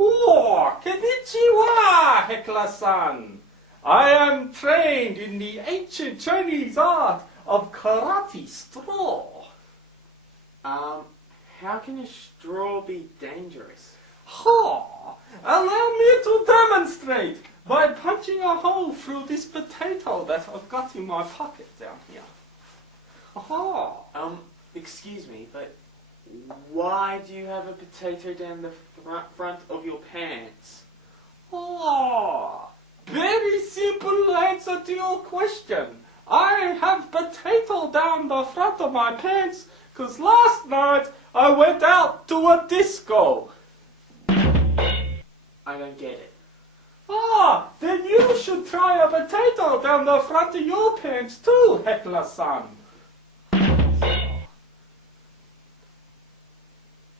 Oh, konnichiwa, Heckler-san. I am trained in the ancient Chinese art of karate straw. How can a straw be dangerous? Ha! Allow me to demonstrate by punching a hole through this potato that I've got in my pocket down here. Ha! Excuse me, but why do you have a potato down the front of your pants? Oh, very simple answer to your question. I have potato down the front of my pants because last night I went out to a disco. I don't get it. Ah, then you should try a potato down the front of your pants too, Heckler-san.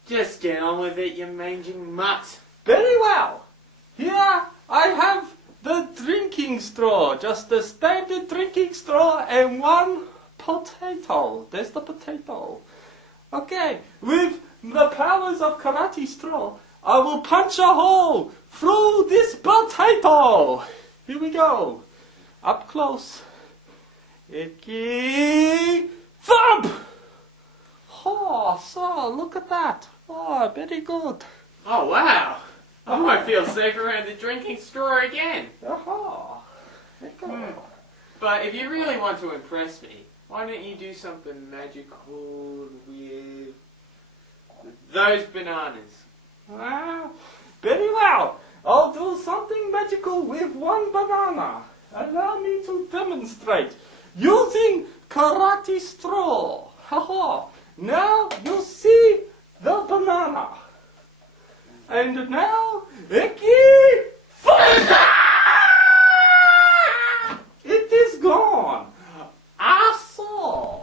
Just get on with it, you mangy mutt. Very well. Here I have the drinking straw, just the standard drinking straw and one potato. There's the potato. Okay, with the powers of karate straw, I will punch a hole through this potato. Here we go. Up close. Icky thump! Oh, so look at that. Oh, very good. Oh, wow. I might feel safe around the drinking straw again. Aha. But if you really want to impress me, why don't you do something magical with those bananas? Ah, very well. I'll do something magical with one banana. Allow me to demonstrate using karate straw. Haha. Now you see the banana. And now, Icky fire! It is gone. I saw.